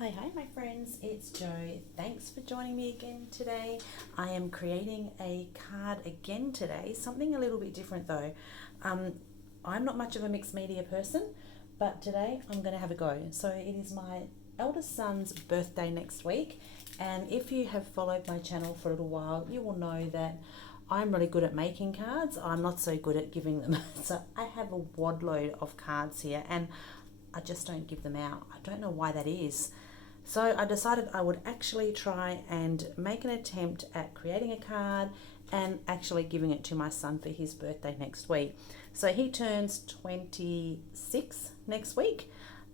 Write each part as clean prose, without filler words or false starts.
Hi my friends, it's Jo. Thanks for joining me again today. I am creating a card again today, something a little bit different though. I'm not much of a mixed media person, but today I'm going to have a go. So it is my eldest son's birthday next week, and if you have followed my channel for a little while, you will know that I'm really good at making cards. I'm not so good at giving them. So I have a wad load of cards here and I just don't give them out. I don't know why that is. So I decided I would actually try and make an attempt at creating a card and actually giving it to my son for his birthday next week. So he turns 26 next week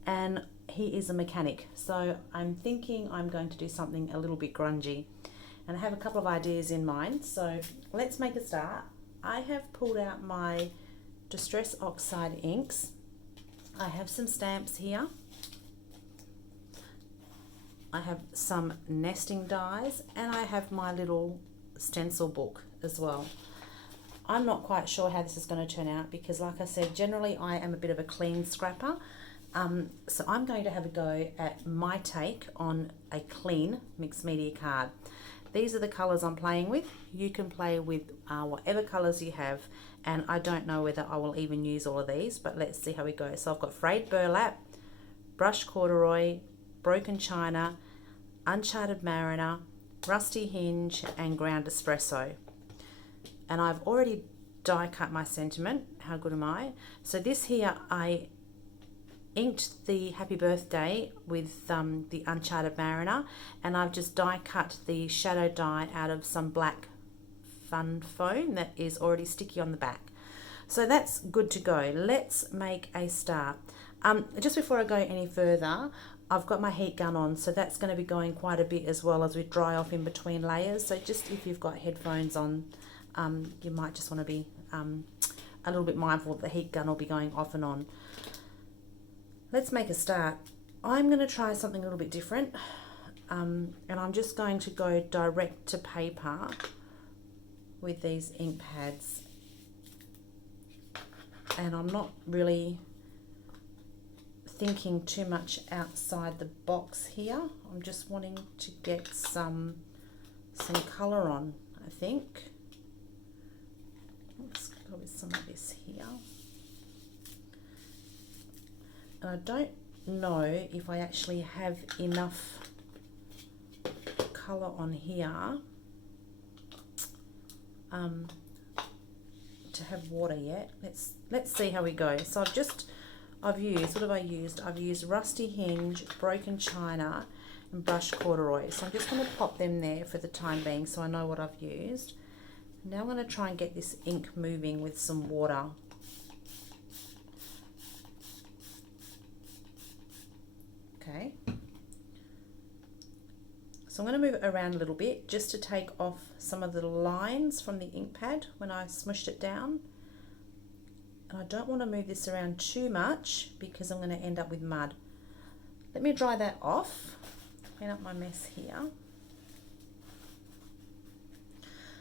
and he is a mechanic. So I'm thinking I'm going to do something a little bit grungy. And I have a couple of ideas in mind. So let's make a start. I have pulled out my Distress Oxide inks. I have some stamps here. I have some nesting dies and I have my little stencil book as well. I'm not quite sure how this is going to turn out because, like I said, generally I am a bit of a clean scrapper. So I'm going to have a go at my take on a clean mixed media card. These are the colours I'm playing with. You can play with whatever colours you have, and I don't know whether I will even use all of these, but let's see how we go. So I've got frayed burlap, brushed corduroy, broken china, uncharted mariner, rusty hinge, and ground espresso. And I've already die cut my sentiment. How good am I? So this here, I inked the happy birthday with the uncharted mariner, and I've just die cut the shadow die out of some black fun foam that is already sticky on the back. So that's good to go. Let's make a start. Just before I go any further, I've got my heat gun on, so that's going to be going quite a bit as well as we dry off in between layers. So just if you've got headphones on, you might just want to be a little bit mindful that the heat gun will be going off and on. Let's make a start. I'm going to try something a little bit different, and I'm just going to go direct to paper with these ink pads. And I'm not really thinking too much outside the box here. I'm just wanting to get some colour on, I think. Let's go with some of this here. And I don't know if I actually have enough colour on here to have water yet. Let's see how we go. So I've used, what have I used? I've used rusty hinge, broken china, and brushed corduroy. So I'm just going to pop them there for the time being so I know what I've used. Now I'm going to try and get this ink moving with some water. Okay. So I'm going to move it around a little bit just to take off some of the lines from the ink pad when I smushed it down. And I don't want to move this around too much because I'm going to end up with mud. Let me dry that off. Clean up my mess here.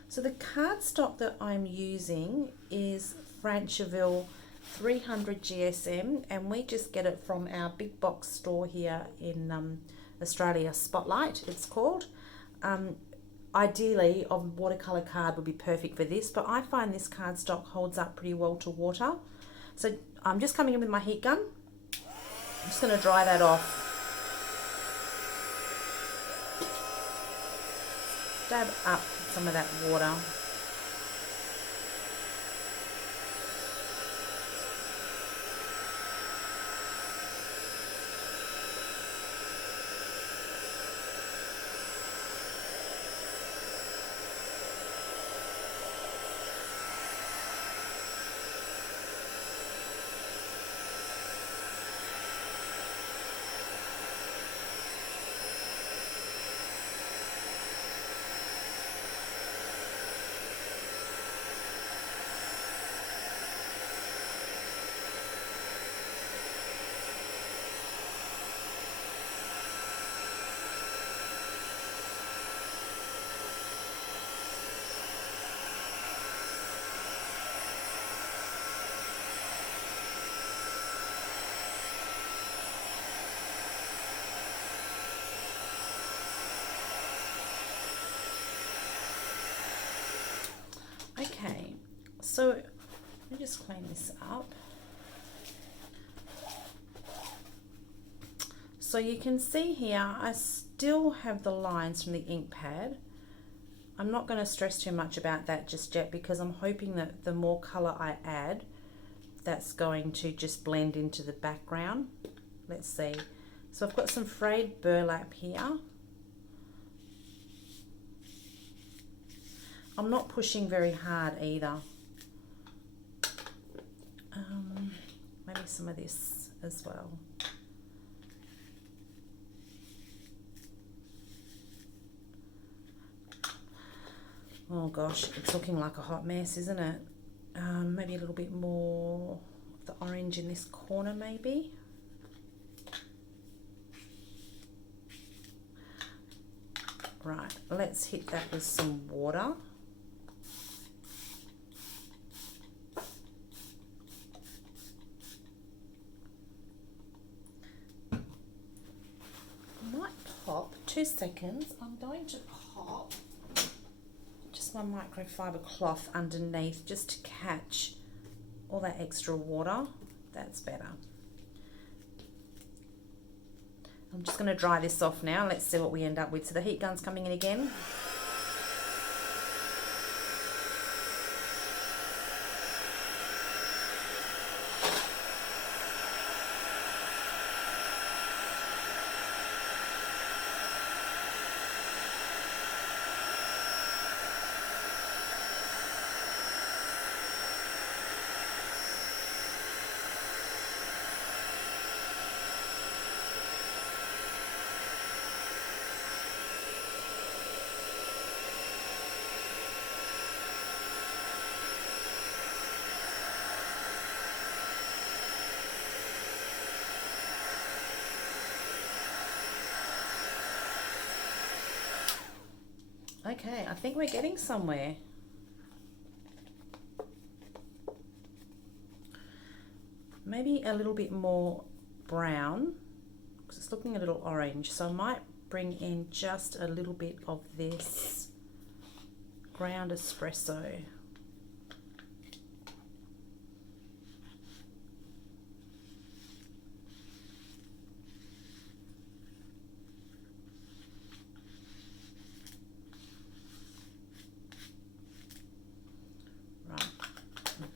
So the cardstock that I'm using is Franceville 300 GSM, and we just get it from our big box store here in Australia, Spotlight it's called. Ideally, a watercolour card would be perfect for this, but I find this cardstock holds up pretty well to water. So I'm just coming in with my heat gun. I'm just going to dry that off. Dab up some of that water. So let me just clean this up. So you can see here, I still have the lines from the ink pad. I'm not going to stress too much about that just yet because I'm hoping that the more colour I add, that's going to just blend into the background. Let's see. So I've got some frayed burlap here. I'm not pushing very hard either. Maybe some of this as well. Oh gosh, it's looking like a hot mess, isn't it? Maybe a little bit more of the orange in this corner maybe. Right, let's hit that with some water. I might pop, 2 seconds, I'm going to pop my microfiber cloth underneath just to catch all that extra water. That's better. I'm just going to dry this off now. Let's see what we end up with. So the heat gun's coming in again. Okay, I think we're getting somewhere. Maybe a little bit more brown because it's looking a little orange. So I might bring in just a little bit of this ground espresso.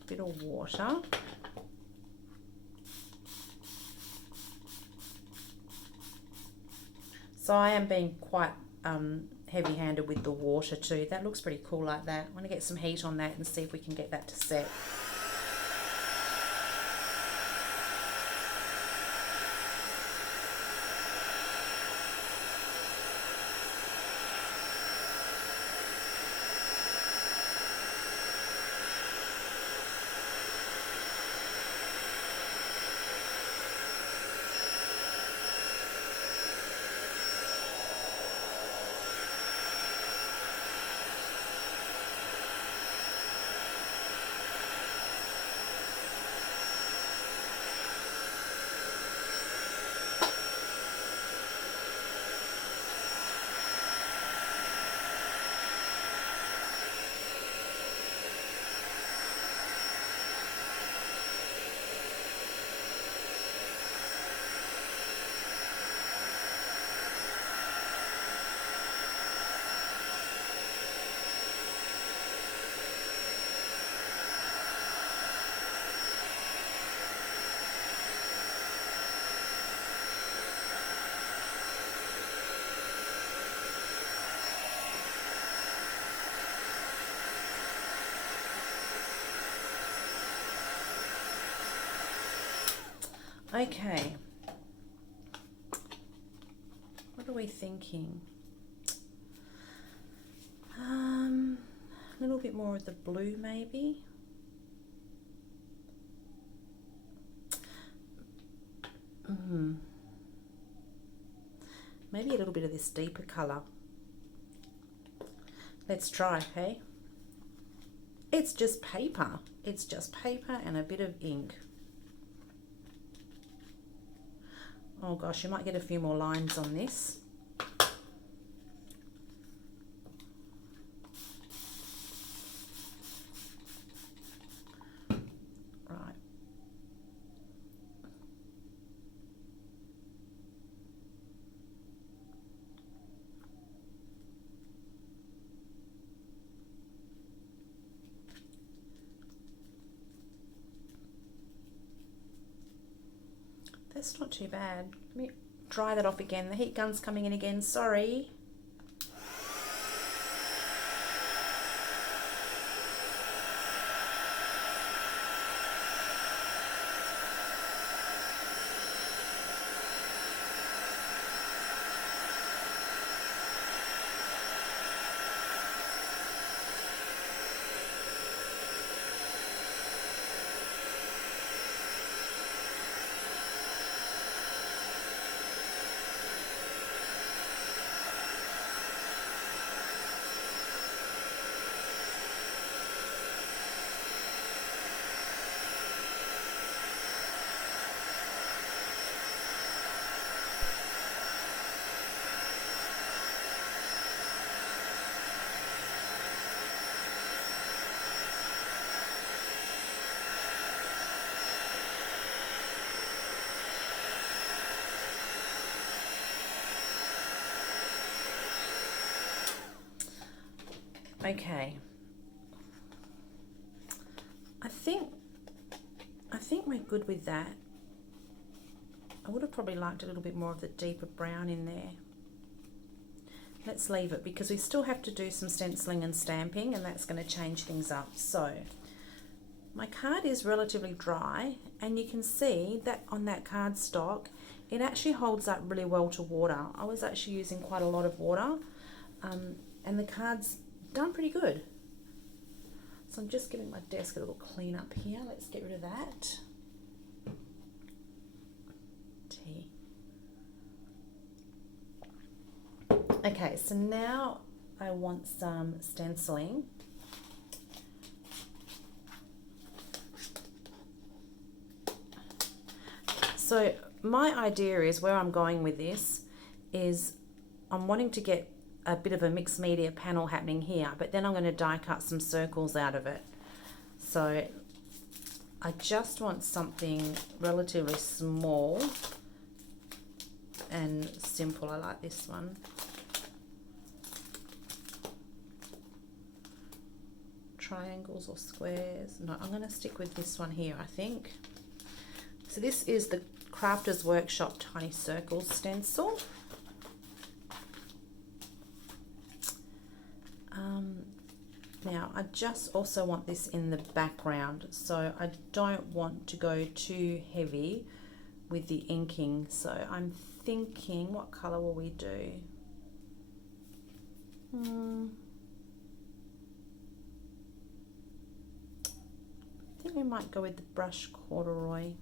Bit of water. So I am being quite heavy-handed with the water too. That looks pretty cool like that. I want to get some heat on that and see if we can get that to set. Okay, what are we thinking? A little bit more of the blue maybe. Maybe a little bit of this deeper colour. Let's try, hey? It's just paper. It's just paper and a bit of ink. Oh gosh, you might get a few more lines on this. That's not too bad. Let me dry that off again. The heat gun's coming in again, sorry. Okay. I think we're good with that. I would have probably liked a little bit more of the deeper brown in there. Let's leave it because we still have to do some stenciling and stamping, and that's going to change things up. So my card is relatively dry, and you can see that on that cardstock it actually holds up really well to water. I was actually using quite a lot of water, and the card's done pretty good. So I'm just giving my desk a little clean up here. Let's get rid of that. Okay, so now I want some stenciling. So my idea is, where I'm going with this is I'm wanting to get a bit of a mixed media panel happening here, but then I'm going to die cut some circles out of it. So I just want something relatively small and simple. I like this one. Triangles or squares. No, I'm going to stick with this one here, I think. So this is the Crafters Workshop Tiny Circles stencil. Now I just also want this in the background, so I don't want to go too heavy with the inking. So I'm thinking, what color will we do? I think we might go with the brush corduroy.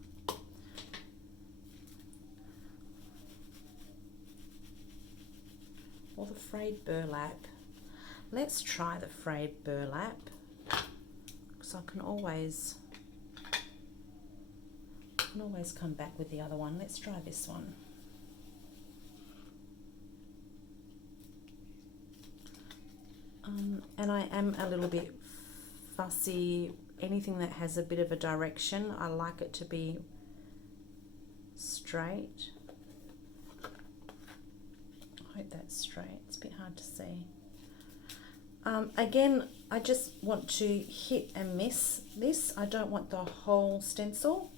Or the frayed burlap. Let's try the frayed burlap, because I can always come back with the other one. Let's try this one. And I am a little bit fussy. Anything that has a bit of a direction, I like it to be straight. I hope that's straight. It's a bit hard to see. Again, I just want to hit and miss this. I don't want the whole stencil.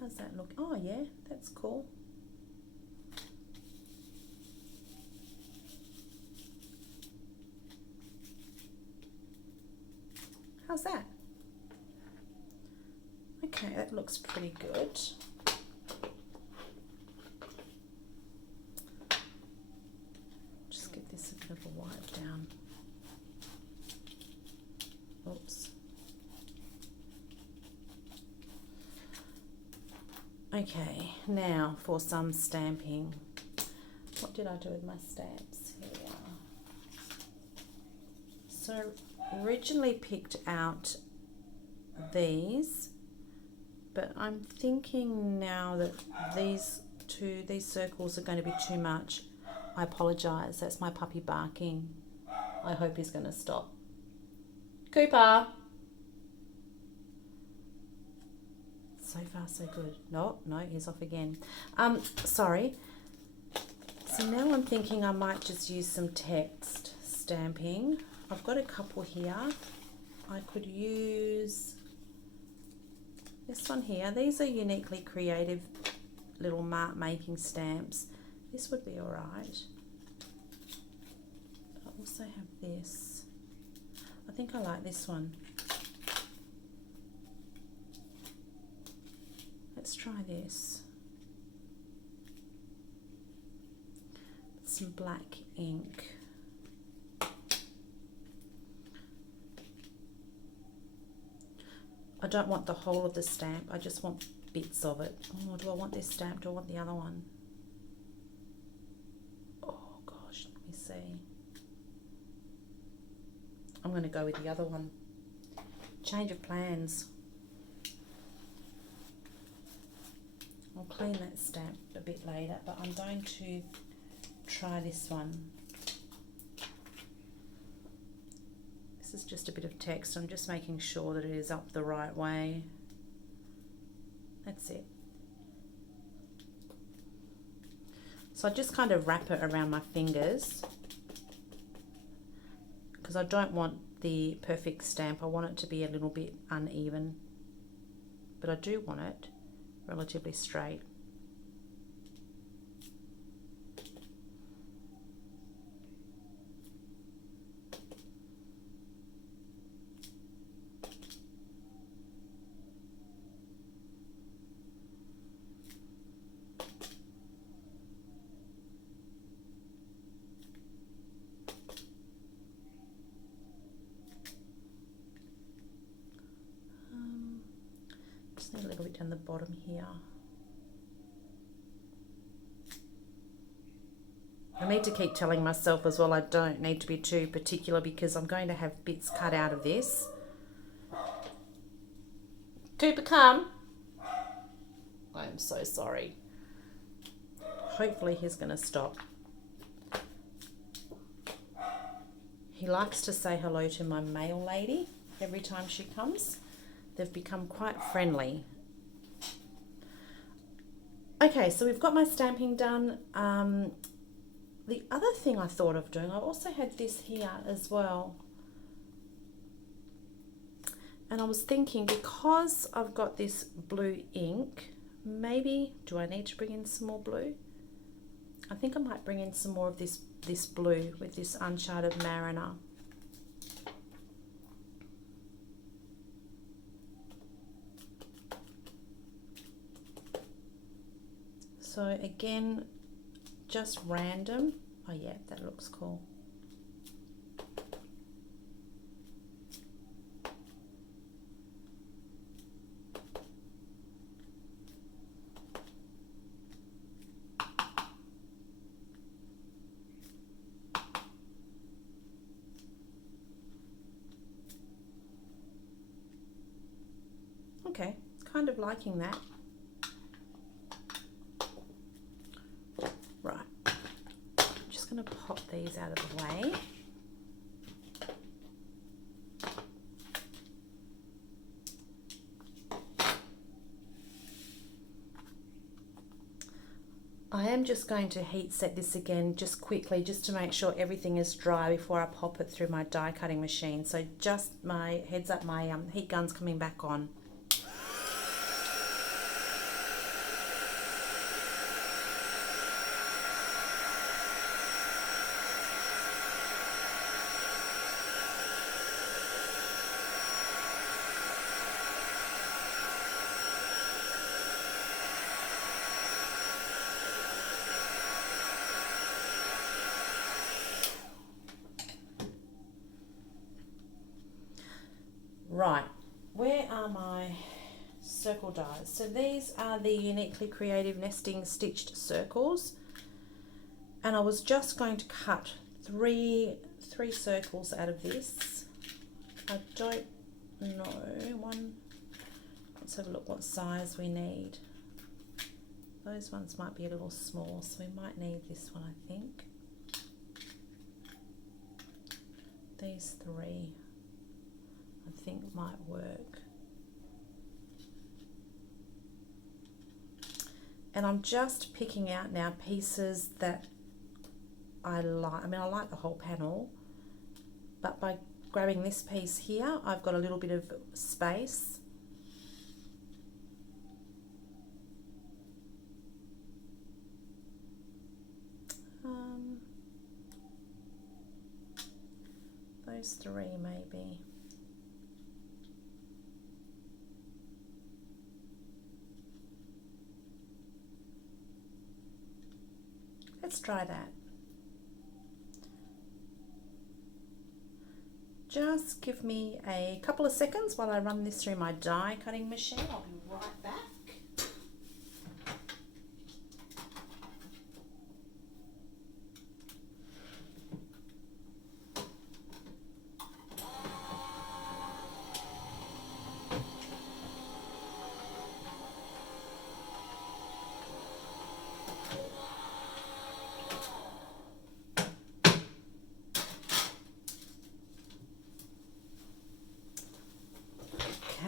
How's that look? Oh yeah, that's cool. How's that? Okay, that looks pretty good. Just give this a bit of a wipe down. Oops. Okay, now for some stamping. What did I do with my stamps? Here we are. So originally picked out these, but I'm thinking now that these circles are going to be too much. I apologize, that's my puppy barking. I hope he's going to stop. Cooper! So far so good. No, he's off again. Sorry. So now I'm thinking I might just use some text stamping. I've got a couple here. I could use This one here, these are uniquely creative little mark making stamps. This would be alright. I also have this. I think I like this one. Let's try this. Some black ink. I don't want the whole of the stamp, I just want bits of it. Oh, do I want this stamp? Do I want the other one? Oh gosh, let me see. I'm going to go with the other one. Change of plans. I'll clean that stamp a bit later, but I'm going to try this one. This is just a bit of text. I'm just making sure that it is up the right way. That's it. So I just kind of wrap it around my fingers because I don't want the perfect stamp. I want it to be a little bit uneven, but I do want it relatively straight. Just need a little bit down the bottom here. I need to keep telling myself as well I don't need to be too particular because I'm going to have bits cut out of this. Cooper, come. I'm so sorry. Hopefully he's going to stop. He likes to say hello to my mail lady every time she comes. They've become quite friendly. Okay, so we've got my stamping done. The other thing I thought of doing, I also had this here as well. And I was thinking, because I've got this blue ink, maybe, do I need to bring in some more blue? I think I might bring in some more of this blue with this Uncharted Mariner. So again, just random. Oh yeah, that looks cool. Okay, kind of liking that. Right, I'm just going to pop these out of the way. I am just going to heat set this again just quickly, just to make sure everything is dry before I pop it through my die cutting machine. So just my heads up, my heat gun's coming back on. Right, where are my circle dies? So these are the Uniquely Creative Nesting Stitched Circles, and I was just going to cut three circles out of this. I don't know, let's have a look what size we need. Those ones might be a little small, so we might need this one, I think. These three I think might work. And I'm just picking out now pieces that I like. I mean, I like the whole panel, but by grabbing this piece here, I've got a little bit of space. those three maybe. Let's try that. Just give me a couple of seconds while I run this through my die cutting machine. I'll be right back.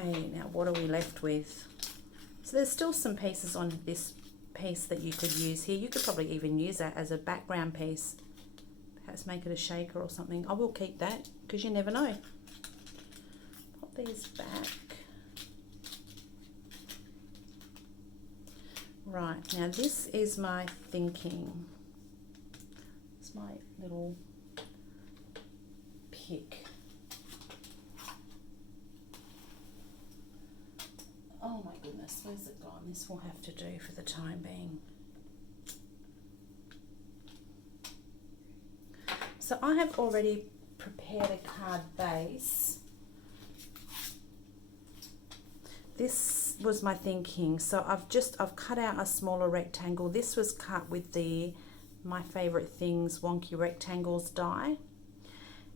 Okay, now what are we left with? So there's still some pieces on this piece that you could use here. You could probably even use that as a background piece. Perhaps make it a shaker or something. I will keep that because you never know. Pop these back. Right, now this is my thinking. It's my little pick. Oh my goodness, where's it gone? This will have to do for the time being. So I have already prepared a card base. This was my thinking. So I've cut out a smaller rectangle. This was cut with the My Favorite Things Wonky Rectangles die.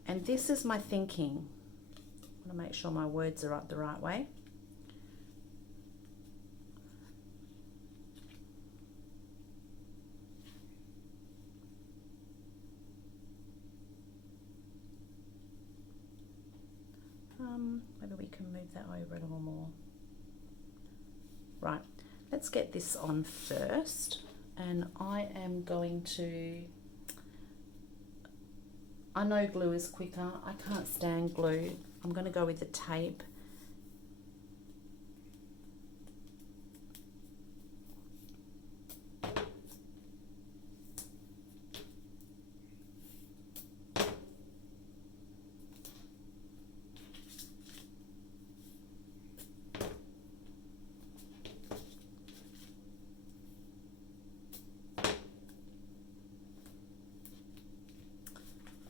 And this is my thinking. I want to make sure my words are up the right way. Maybe we can move that over a little more. Right, let's get this on first, and I am going to, I know glue is quicker, I can't stand glue, I'm going to go with the tape.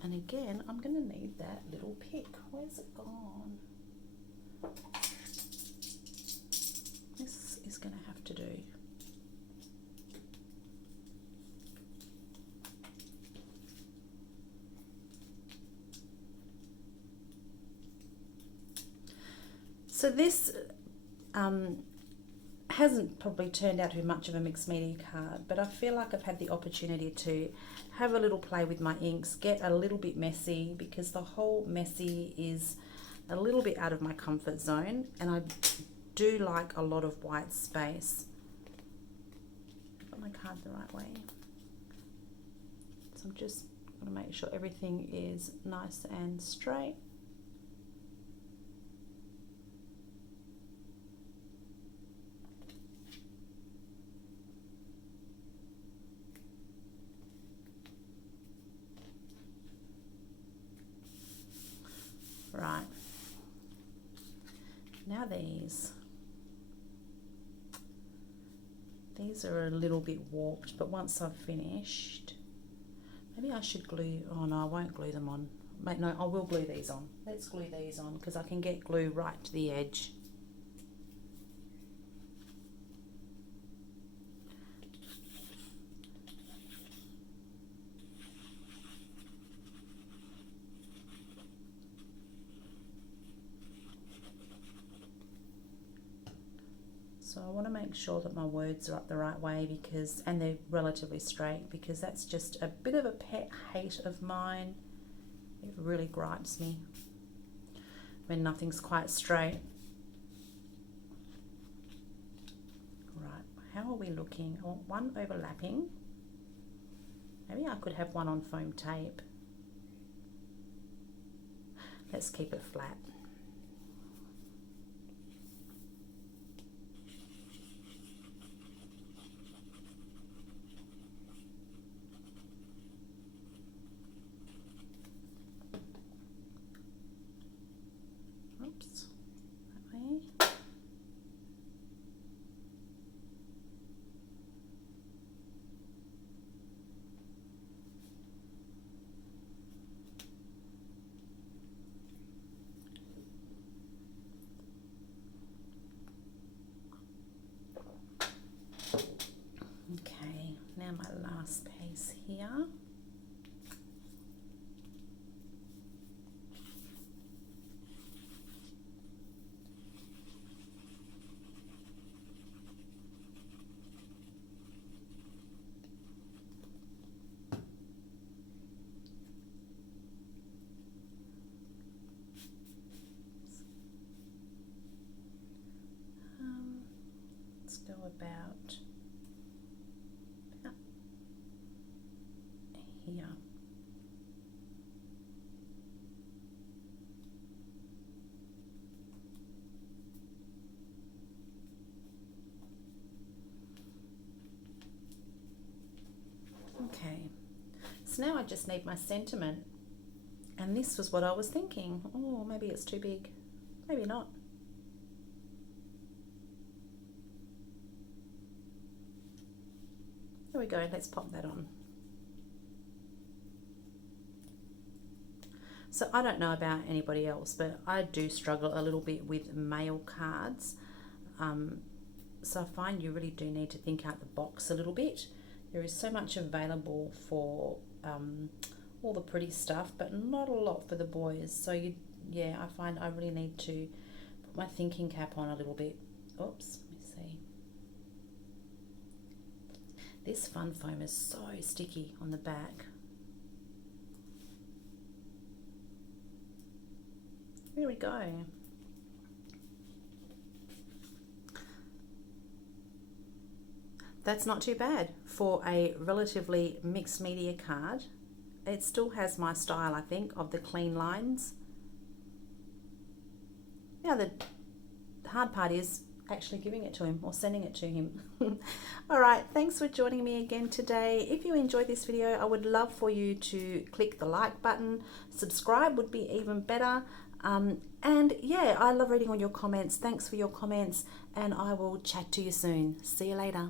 And again, I'm going to need that little pick. Where's it gone? This is going to have to do. So this hasn't probably turned out to be much of a mixed media card, but I feel like I've had the opportunity to have a little play with my inks, get a little bit messy, because the whole messy is a little bit out of my comfort zone, and I do like a lot of white space. I've got my card the right way. So I'm just going to make sure everything is nice and straight. Right, now these are a little bit warped, but once I've finished, maybe I should glue, oh no, I won't glue them on. No, I will glue these on. Let's glue these on because I can get glue right to the edge. So I want to make sure that my words are up the right way, because, and they're relatively straight, because that's just a bit of a pet hate of mine. It really gripes me when nothing's quite straight. Right, how are we looking? I want one overlapping. Maybe I could have one on foam tape. Let's keep it flat. my last piece here. Let's go about here. Okay, so now I just need my sentiment, and this was what I was thinking. Oh, maybe it's too big, maybe not. There we go, let's pop that on. So I don't know about anybody else, but I do struggle a little bit with mail cards. So I find you really do need to think out the box a little bit. There is so much available for all the pretty stuff, but not a lot for the boys. So yeah, I find I really need to put my thinking cap on a little bit. Oops, let me see. This fun foam is so sticky on the back. Here we go. That's not too bad for a relatively mixed media card. It still has my style, I think, of the clean lines. Now the hard part is actually giving it to him or sending it to him. All right, thanks for joining me again today. If you enjoyed this video, I would love for you to click the like button. Subscribe would be even better. And yeah, I love reading all your comments. Thanks for your comments, and I will chat to you soon. See you later.